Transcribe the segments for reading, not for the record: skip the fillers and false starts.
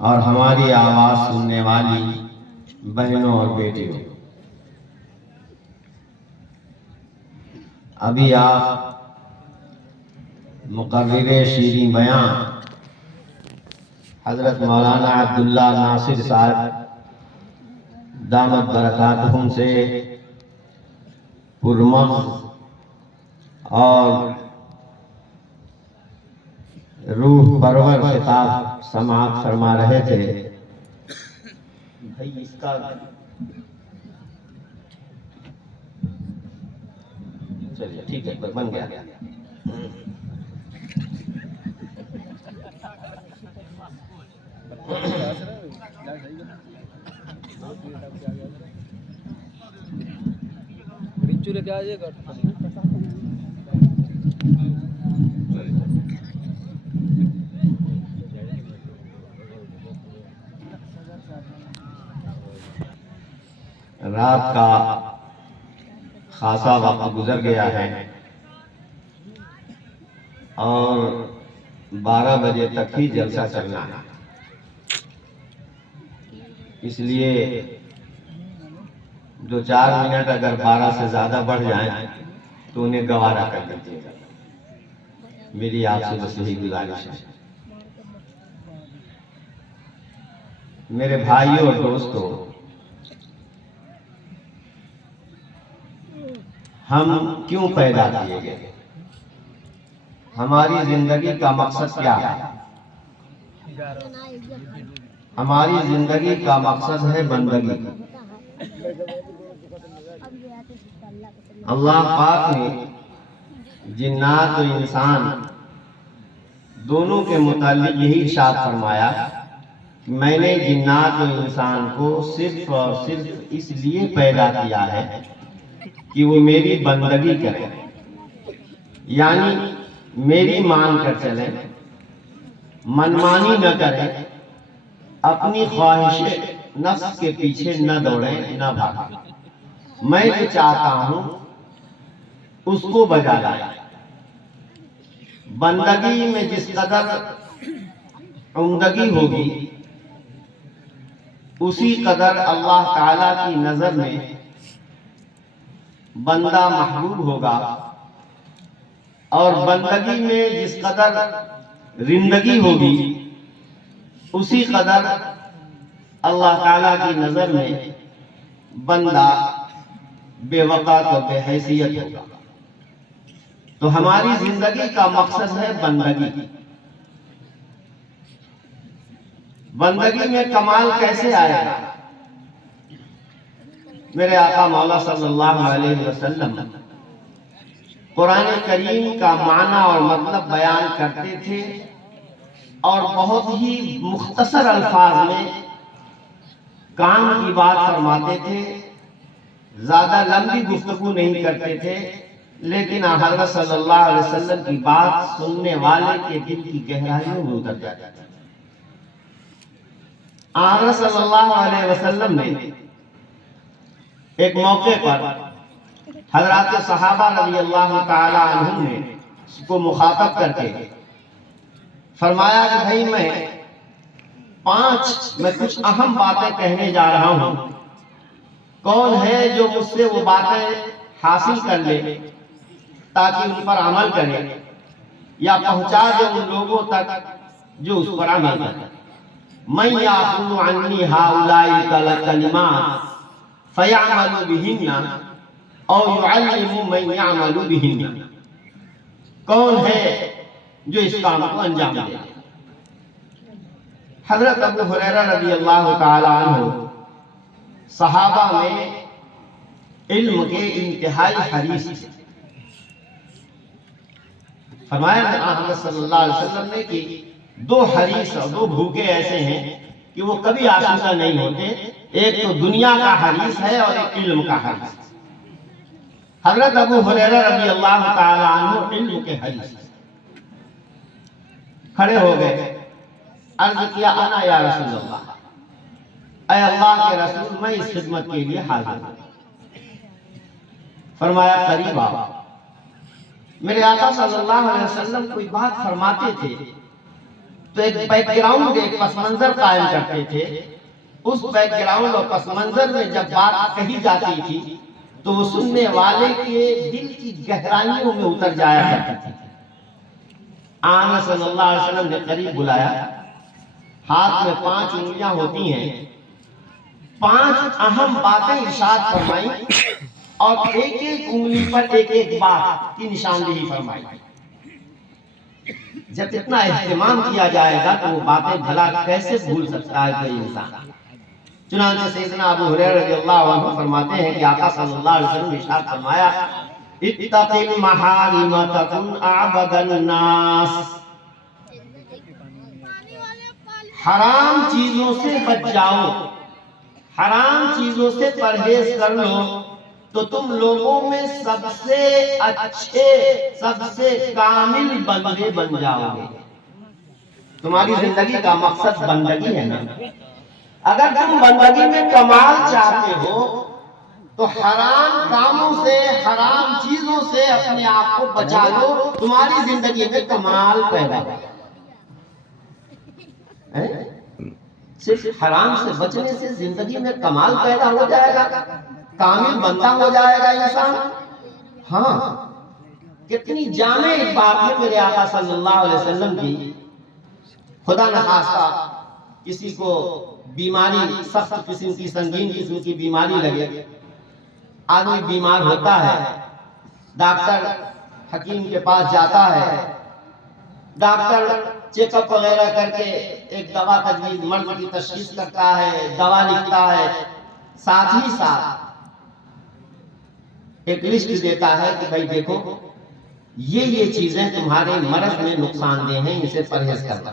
اور ہماری آواز سننے والی بہنوں اور بیٹیوں، ابھی آپ مقرر شیریں بیان حضرت مولانا عبداللہ ناصر صاحب دامت برکاتہم سے پرمغز اور روح پرور خطاب سماعت فرما رہے تھے۔ بھائی اس کا چلیے ٹھیک ہے، بن گیا۔ رات کا خاصا وقت گزر گیا ہے اور 12 بجے تک ہی جلسہ چلنا ہے، اس لیے 2-4 منٹ اگر 12 سے زیادہ بڑھ جائیں تو انہیں گوارا کر دیجیے گا، میری آپ سے بس یہی گزارش ہے۔ میرے بھائیوں اور دوستوں، ہم کیوں پیدا کیے گئے؟ ہماری زندگی کا مقصد کیا ہے؟ ہماری زندگی کا مقصد ہے بندگی۔ اللہ پاک نے جنات و انسان دونوں کے متعلق یہی ارشاد فرمایا کہ میں نے جنات و انسان کو صرف اور صرف اس لیے پیدا کیا ہے کہ وہ میری بندگی کریں، یعنی میری مان کر چلیں، منمانی نہ کریں، اپنی خواہش نفس کے پیچھے نہ دوڑیں، نہ بھاگیں، میں جو چاہتا ہوں اس کو بجا لائیں۔ بندگی میں جس قدر عمدگی ہوگی اسی قدر اللہ تعالیٰ کی نظر میں بندہ محبوب ہوگا، اور بندگی میں جس قدر رندگی ہوگی اسی قدر اللہ تعالیٰ کی نظر میں بندہ بے وقار اور بے حیثیت ہوگا۔ تو ہماری زندگی کا مقصد ہے بندگی۔ بندگی میں کمال کیسے آئے گا؟ میرے آقا مولا صلی اللہ علیہ وسلم قرآن کریم کا معنی اور مطلب بیان کرتے تھے اور بہت ہی مختصر الفاظ میں کام کی بات فرماتے تھے، زیادہ لمبی گفتگو نہیں کرتے تھے، لیکن حضرت صلی اللہ علیہ وسلم کی بات سننے والے کے دل کی گہرائیوں میں اتر جاتی تھی۔ حضرت صلی اللہ علیہ وسلم نے ایک موقع پر حضرات صحابہ رضی اللہ تعالی عنہم نے اس کو مخاطب کر کے فرمایا کہ بھائی میں کچھ اہم باتیں کہنے جا رہا ہوں، کون ہے جو مجھ سے وہ باتیں حاصل کر لے تاکہ ان پر عمل کرے، یا پہنچا دے ان لوگوں تک جو اس پر عمل کرے۔ من یأخذ عنی ہؤلاء الکلمات فیعمل بہن او یعلم من یعمل بہن، کون ہے جو اس کام کو انجام دے؟ حضرت ابو ہریرہ رضی اللہ تعالی عنہ صحابہ میں علم کے انتہائی حریص تھے۔ فرمایا محمد صلی اللہ علیہ وسلم نے کہ 2 حریص اور 2 بھوکے ایسے ہیں کہ وہ کبھی آسودہ نہیں ہوتے، ایک تو دنیا کا حریص ہے اور ایک علم کا حریص۔ حضرت ابو ہریرہ رضی اللہ تعالی عنہ علم کے حریص کھڑے ہو گئے، عرض کیا انا یا رسول اللہ، اے اللہ کے رسول میں اس خدمت کے لیے حاضر ہوں۔ فرمایا قریب آؤ۔ میرے آقا صلی اللہ علیہ وسلم کوئی بات فرماتے تھے تو ایک بیک گراؤنڈ ایک پس منظر قائم کرتے تھے. اس بیک گراؤنڈ اور پس منظر میں جب بات کہی جاتی تھی تو وہ سننے والے کے دل کی گہرائیوں میں اتر جایا کرتی تھی. آن صلی اللہ علیہ وسلم نے قریب بلایا. ہاتھ میں 5 انگلیاں ہوتی ہیں. 5 اہم باتیں ارشاد فرمائیں اور ایک ایک انگلی پر ایک ایک بات کی نشاندہی فرمائی. جب اتنا اہتمام کیا جائے گا تو وہ باتیں بھلا کیسے بھول سکتا ہے کوئی انسان. چنانچہ سیدنا ابو ہریرہ رضی اللہ عنہ فرماتے ہیں کہ آقا صلی اللہ علیہ وسلم نے ارشاد فرمایا اتق المحارم تکن اعبد الناس. حرام چیزوں سے بچ جاؤ, حرام چیزوں سے پرہیز کر لو تو تم لوگوں میں سب سے اچھے, سب سے کامل بندے بن جاؤ گے. تمہاری زندگی کا مقصد بندگی ہے نا. اگر تم بندگی میں کمال چاہتے ہو تو حرام کاموں سے, حرام چیزوں سے اپنے آپ کو بچا لو, تمہاری زندگی میں کمال پیدا ہوگا. صرف حرام سے بچنے سے زندگی میں کمال پیدا ہو جائے گا, کامل بندہ ہو جائے گا انسان. ہاں, کتنی جامع بات ہے میرے آقا صلی اللہ علیہ وسلم کی. خدا نخواستہ کسی کو بیماری, سخت قسم کی, سنگین قسم کی بیماری لگے, آدمی بیمار ہوتا ہے, ڈاکٹر حکیم کے پاس جاتا ہے, ڈاکٹر چیک اپ وغیرہ کر کے ایک دوا تجویز, مرض کی تشخیص کرتا ہے, دوا لکھتا ہے, ساتھ ہی ساتھ ایک لسٹ دیتا ہے کہ بھائی دیکھو یہ چیزیں تمہارے مرض میں نقصان دہ ہیں, ان سے پرہیز کرنا.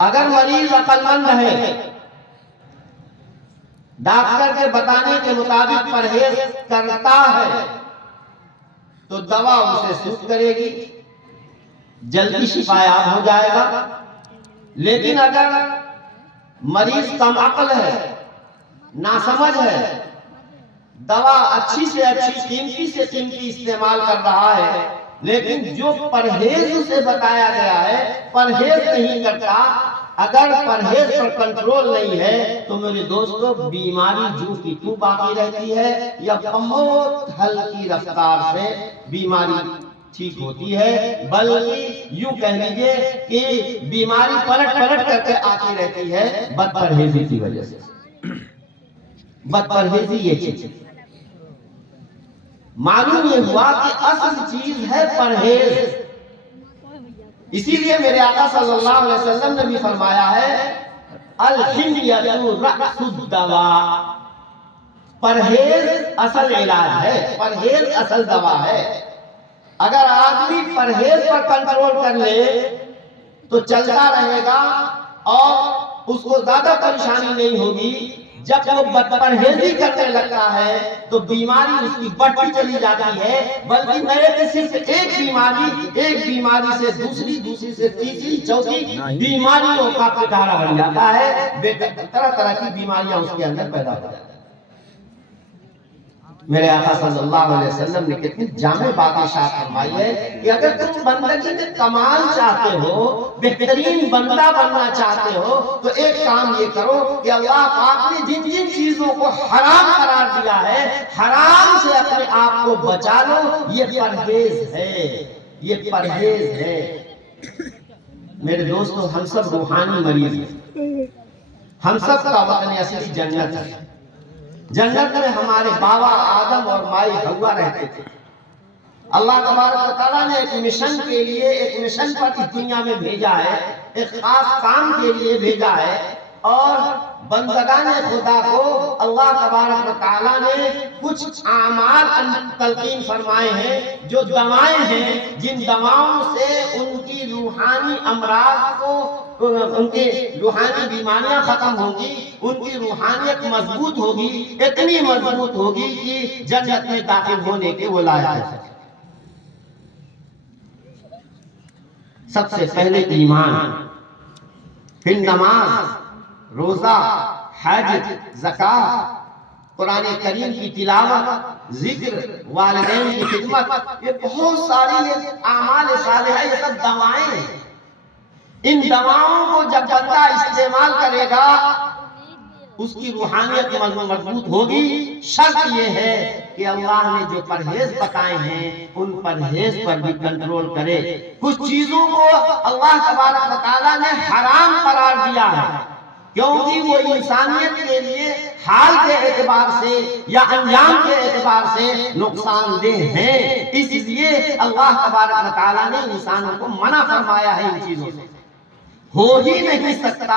اگر مریض عقل مند ہے, ڈاکٹر کے بتانے کے مطابق پرہیز کرتا ہے تو دوا اسے سوٹ کرے گی, جلدی شفا یاب ہو جائے گا. لیکن اگر مریض کم عقل ہے, ناسمجھ ہے, دوا اچھی سے اچھی, قیمتی سے قیمتی استعمال کر رہا ہے, لیکن جو پرہیز اسے بتایا گیا ہے پرہیز نہیں کرتا, اگر پرہیز پر کنٹرول نہیں ہے تو میرے دوستو بیماری جو کی تو باقی رہتی ہے یا بہت ہلکی رفتار سے بیماری ٹھیک ہوتی ہے, بلکہ یوں کہہ لیجئے کہ بیماری پلٹ پلٹ کر کے آتی رہتی ہے بد پرہیزی کی وجہ سے. بد پرہیزی یہ چیز معلوم یہ ہوا کہ اصل چیز ہے پرہیز. اسی لیے میرے آقا صلی اللہ علیہ وسلم نے بھی فرمایا ہے الحمیۃ رأس الدواء. پرہیز اصل علاج ہے, پرہیز اصل دوا ہے. اگر آدمی پرہیز پر کنٹرول کر لے تو چلتا رہے گا اور اس کو زیادہ پریشانی نہیں ہوگی. جب وہ بد پرہیزی کرنے لگتا ہے تو بیماری اس کی بڑھتی چلی جاتی ہے, بلکہ نئے قسم سے ایک بیماری سے دوسری, دوسری سے تیسری, چوتھی بیماریوں کا پٹارا بن جاتا ہے. طرح طرح کی بیماریاں اس کے اندر پیدا ہو جاتی ہیں. میرے آقا صلی اللہ علیہ وسلم نے کتنی جامع بات ارشاد فرمائی ہے کہ اگر تم بندگی میں کمال چاہتے ہو, بہترین بندہ بننا چاہتے ہو, تو ایک کام یہ کرو کہ اللہ پاک نے جن جن چیزوں کو حرام قرار دیا ہے, حرام سے اپنے آپ کو بچا لو. یہ پرہیز ہے, یہ پرہیز ہے. میرے دوستو ہم سب روحانی مریض ہیں, ہم سب کا وطن اصلی جنت ہے. جنت میں ہمارے بابا آدم اور مائی حوا رہتے تھے. اللہ تبارک و تعالیٰ نے ایک مشن کے لیے, ایک مشن پر اس دنیا میں بھیجا ہے, ایک خاص کام کے لیے بھیجا ہے, اور بندگان خدا کو اللہ تبارک و تعالیٰ نے کچھ اعمال تلقین فرمائے ہیں, جو دوائیں ہیں, جن دواؤں سے ان کی روحانی امراض کو, ان کی روحانی بیماریاں ختم ہوگی, ان کی روحانیت مضبوط ہوگی, اتنی مضبوط ہوگی کہ جنت میں داخل ہونے کے وہ لائق ہے. سب سے پہلے ایمان, پھر نماز, روزہ, حج, زکوٰۃ, قرآن کریم کی تلاوت، ذکر، والدین کی خدمت، یہ بہت ساری اعمال صالحہ، یہ سب دوائیں ہیں۔ ان دواؤں کو جب بندہ استعمال کرے گا اس کی روحانیت مضبوط ہوگی۔ شرط یہ ہے کہ اللہ نے جو پرہیز بتائے ہیں ان پرہیز پر بھی کنٹرول کرے۔ کچھ چیزوں کو اللہ تبارک و تعالیٰ نے حرام قرار دیا ہے کیونکہ وہ انسانیت کے لیے حال کے اعتبار سے یا انجام کے اعتبار سے نقصان دہ ہیں، اس لیے اللہ تبارک و تعالیٰ نے انسانوں کو منع فرمایا ہے ان چیزوں سے۔ ہو ہی نہیں سکتا،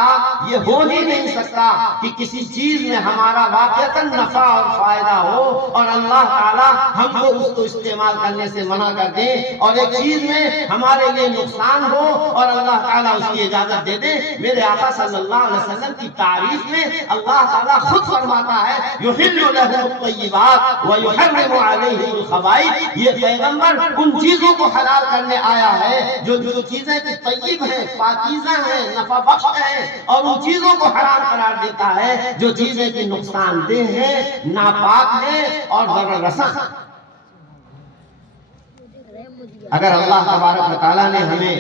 یہ ہو ہی نہیں سکتا کہ کسی چیز میں ہمارا واقعتاً نفع اور فائدہ ہو اور اللہ تعالیٰ ہم کو اس کو استعمال کرنے سے منع کر دیں، اور ایک چیز میں ہمارے لیے نقصان ہو اور اللہ تعالیٰ اس کی اجازت دے دے۔ میرے آقا صلی اللہ علیہ وسلم کی تعریف میں اللہ تعالیٰ خود فرماتا ہے یحل لهم الطیبات ویحرم علیہم الخبائث، یہ پیغمبر ان چیزوں کو حلال کرنے آیا ہے جو چیزیں کہ طیب ہیں، پاکیزہ ہیں، نفع بخش ہیں، اور ان چیزوں کو حرام قرار دیتا ہے جو چیزیں کہ نقصان دہ ہیں، ناپاک ہیں اور ضرر رساں۔ اگر اللہ تبارک و تعالیٰ نے ہمیں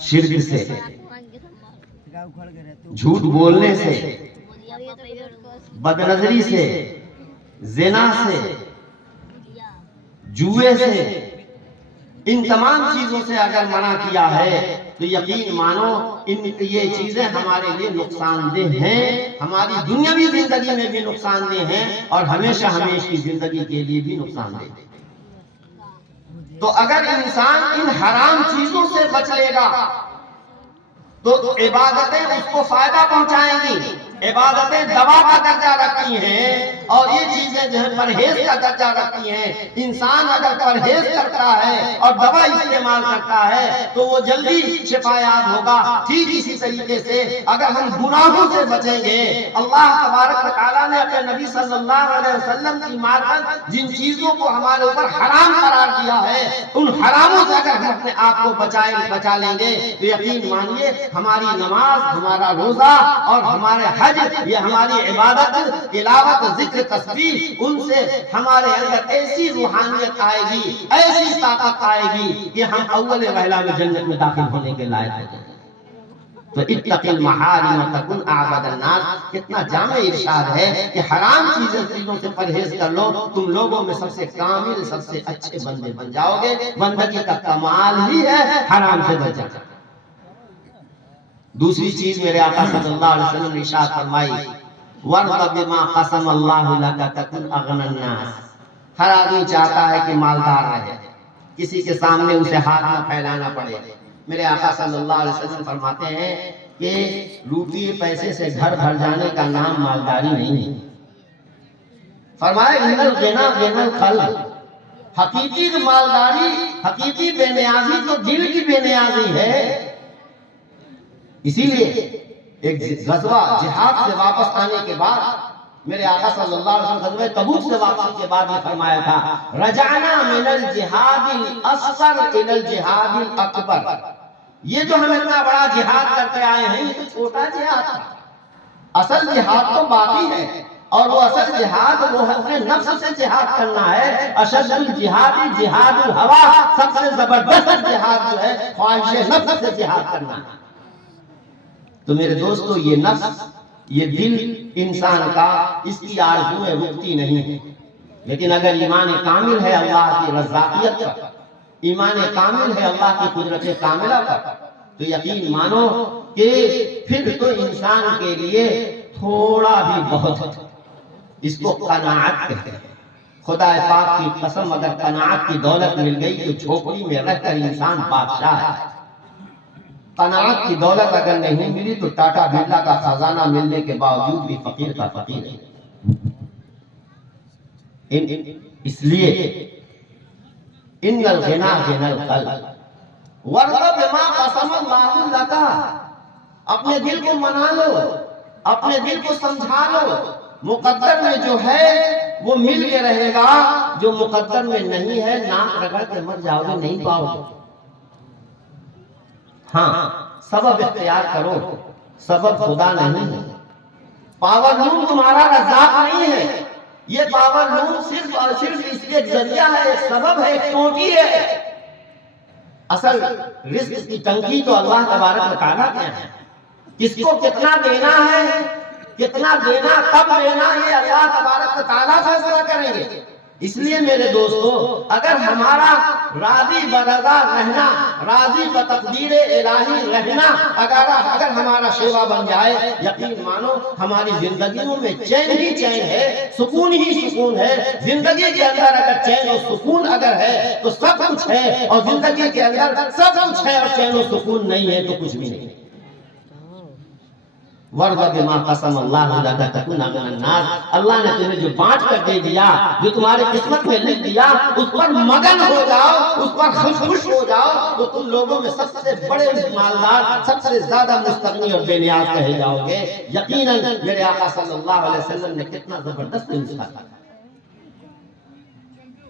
شرک سے، جھوٹ بولنے سے، بدنظری سے، زنا سے، جوئے سے، ان تمام چیزوں سے اگر منع کیا ہے تو یقین مانو یہ چیزیں ہمارے لیے نقصان دہ ہیں، ہماری دنیاوی زندگی میں بھی نقصان دہ ہیں اور ہمیشہ ہمیشہ کی زندگی کے لیے بھی نقصان دہ ہیں۔ تو اگر انسان ان حرام چیزوں سے بچ لے گا تو عبادتیں اس کو فائدہ پہنچائیں گی۔ عبادتیں دوا کا درجہ رکھتی ہیں اور یہ چیزیں جو ہے پرہیز کا درجہ رکھتی ہیں۔ انسان اگر پرہیز کرتا ہے اور دوا استعمال کرتا ہے تو وہ جلدی شفا یاب ہوگا۔ ٹھیک اسی طریقے سے اگر ہم گناہوں سے بچیں گے، اللہ تبارک و تعالیٰ نے اپنے نبی صلی اللہ علیہ وسلم کی مارفت جن چیزوں کو ہمارے اوپر حرام قرار دیا ہے ان حراموں سے اگر ہم اپنے آپ کو بچا لیں گے تو یقین مانیے ہماری نماز، ہمارا روزہ اور ہمارے حج، یہ ہماری عبادت، تلاوت، ذکر، تسبیح، ان سے ہمارے اندر ایسی روحانیت آئے گی، ایسی طاقت آئے گی کہ ہم اول وہلہ میں جنت میں داخل ہونے کے لائق ہو جائیں گے۔ تو اتق المحارم تکن اعبد الناس، کتنا جامع ارشاد ہے کہ حرام چیزوں سے پرہیز کر لو، تم لوگوں میں سب سے کامل، سب سے اچھے بندے بن جاؤ گے۔ بندگی کا کمال ہی ہے حرام سے بچ جانا۔ دوسری چیز میرے آقا صلی اللہ علیہ وسلم نے ارشاد فرمائی وَارْضَ بِمَا قَسَمَ اللَّهُ لَكَ تَكُنْ أَغْنَى النَّاسِ، ہر آدمی چاہتا ہے کہ مالدار رہے، کسی کے سامنے اسے ہاتھ نہ پھیلانا پڑے۔ میرے آقا صلی اللہ علیہ وسلم فرماتے ہیں کہ روپیے پیسے سے گھر بھر جانے کا نام مالداری نہیں ہے۔ فرمایا اِنَّ الْغِنَى غِنَى الْقَلْبِ، حقیقی مالداری، حقیقی بے نیازی تو دل کی بے نیازی ہے۔ اسی لیے ایک غزوہ جہاد سے واپس آنے کے بعد میرے آقا صلی اللہ علیہ وسلم غزوہ تبوک سے واپسی کے بعد نے فرمایا تھا رجعنا من الجہاد الاصغر الى الجہاد الاکبر، یہ جو ہم اتنا بڑا جہاد کرتے آئے ہیں یہ تو چھوٹا جہاد تھا، اصل جہاد تو باقی ہے، اور وہ اصل جہاد وہ اپنے نفس سے جہاد کرنا ہے۔ اشد الجہاد جہاد الہوا، سب سے زبردست جہاد جو ہے خواہش نفس سے جہاد کرنا ہے۔ تو میرے دوستو یہ نفس، یہ دل انسان کا، اس کی آرزویں رکتی نہیں ہے، لیکن اگر ایمان کامل ہے اللہ کی رضاقیت پر، ایمان کامل ہے اللہ کی قدرت کاملہ پر، تو یقین مانو کہ پھر تو انسان کے لیے تھوڑا بھی بہت ہے۔ اس کو قناعت کہتے ہیں۔ خدا پاک کی قسم اگر قناعت کی دولت مل گئی تو جھوپڑی میں رہ کر انسان بادشاہ ہے۔ قناعت کی دولت اگر نہیں ملی تو ٹاٹا بھیٹا کا خزانہ ملنے کے باوجود بھی فقیر کا فقیر ہے۔ اس لیے ان الغنا غنى القلب وارض بما قسم اللہ لك، اپنے دل کو منا لو، اپنے دل کو سمجھا لو، مقدر میں جو ہے وہ مل کے رہے گا، جو مقدر میں نہیں ہے ناک رگڑ کے مر جاؤ گے، نہیں پاؤ گے۔ ہاں سبب اختیار کرو، سبب خدا نہیں ہے۔ پاور لوم تمہارا رزاق نہیں ہے، یہ پاور لوم صرف اور صرف اس کے ایک ذریعہ ہے، ایک سبب ہے، ایک ٹوٹی ہے۔ اصل رزق کی ٹنکی تو اللہ تبارک و تعالیٰ کے ہیں، کس کو کتنا دینا ہے، کتنا دینا، کب دینا، یہ اللہ تبارک و تعالیٰ فیصلہ کریں گے۔ اس لیے میرے دوستو، اگر ہمارا راضی برضا رہنا، راضی بتقدیر الہی رہنا اگر ہمارا شیوا بن جائے، یقین مانو ہماری زندگیوں میں چین ہی چین ہے، سکون ہی سکون ہے۔ زندگی کے اندر اگر چین و سکون اگر ہے تو سب کچھ ہے، اور زندگی کے اندر سب کچھ ہے اور چین و سکون نہیں ہے تو کچھ بھی نہیں۔ وَرْضَ بِمَا قَسَمَ اللَّهُ لَكَ تَكُونَ مِنَ النَّاسِ، اللہ نے تمہیں جو بانٹ کر دے دیا، جو تمہارے قسمت میں لکھ دیا، اس پر مگن ہو جاؤ، اس پر خوش ہو جاؤ، تو تم لوگوں میں سب سے بڑے مالدار، سب سے زیادہ مستغنی اور بے نیاز کہے جاؤ گے۔ یقیناً میرے آقا صلی اللہ علیہ وسلم نے کتنا زبردست نسخہ تھا۔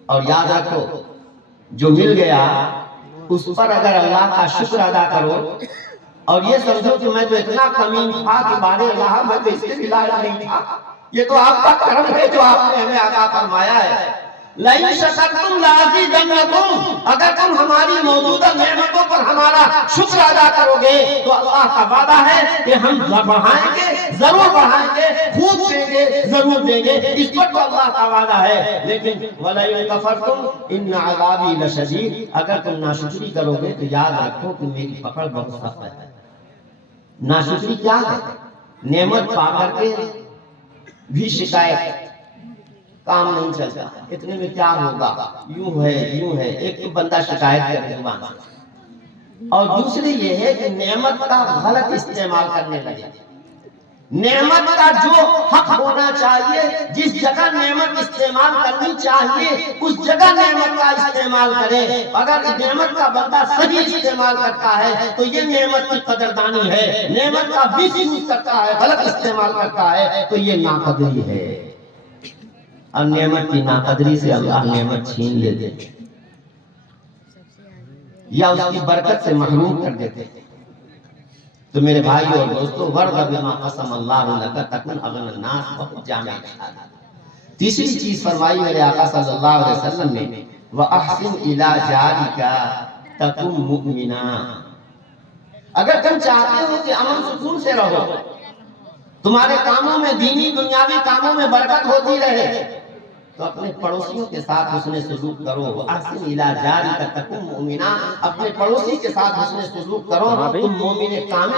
اور یاد رکھو، جو مل گیا اس پر اگر اللہ کا شکر ادا کرو، اور یہ سمجھو کہ میں تو اتنا کمین تھا کہ بارے اللہ میں تو اس کے بھی لائق نہیں تھا، یہ تو آپ کا کرم ہے جو آپ نے ہمیں عطا فرمایا ہے۔ لَإِن شَكَرْتُمْ لَأَزِيدَنَّكُمْ، اگر تم ہماری موجودہ نعمتوں پر ہمارا شکر ادا کرو گے تو اللہ کا وعدہ ہے کہ ہم بڑھائیں گے، ضرور بڑھائیں گے، خوب دیں گے، ضرور دیں گے، اس پر تو اللہ کا وعدہ ہے۔ لیکن وَلَئِن كَفَرْتُمْ إِنَّ عَذَابِي لَشَدِيدٌ، اگر تم ناشکری کرو گے تو یاد رکھو کہ میری پکڑ بہت سخت ہے۔ ناشکری کیا ہے؟ نعمت پا کر کے بھی شکایت، کام نہیں چلتا، اتنے میں کیا ہوگا، یوں ہے یوں ہے، ایک تو بندہ شکایت کرے زبان سے، اور دوسری یہ ہے کہ نعمت کا غلط استعمال کرنے لگے۔ نعمت کا جو حق ہونا چاہیے، جس جگہ نعمت استعمال کرنی چاہیے اس جگہ نعمت کا استعمال کرے۔ اگر نعمت کا بندہ صحیح استعمال کرتا ہے تو یہ نعمت کی قدردانی ہے، نعمت کا مس یوز کرتا ہے، غلط استعمال کرتا ہے تو یہ ناقدری ہے، اور نعمت کی ناقدری سے اللہ نعمت چھین لیتے یا اس کی برکت سے محروم کر دیتے۔ تو میرے بھائی اور دوستو، وَرْضَ بِمَا قَسَمَ اللَّهُ لَكَ تَكُونَ أَغْنَى النَّاسِ، بہت جامع ہے۔ تیسری چیز فرمائی میرے آقا صلی اللہ علیہ وسلم نے، وَأَحْسِنْ إِلَىٰ جَارِكَ تَكُنْ مُؤْمِنًا، اگر تم چاہتے ہو کہ امن سکون سے رہو، تمہارے کاموں میں، دینی دنیاوی کاموں میں برکت ہوتی رہے، تو اپنے پڑوسیوں کے ساتھ حسن سلوک کرو۔ وَأَحْسِنْ إِلَىٰ جَارِكَ تَكُنْ مُؤْمِنًا، اپنے پڑوسی کے ساتھ حسن سلوک کرو، تم مومن کامل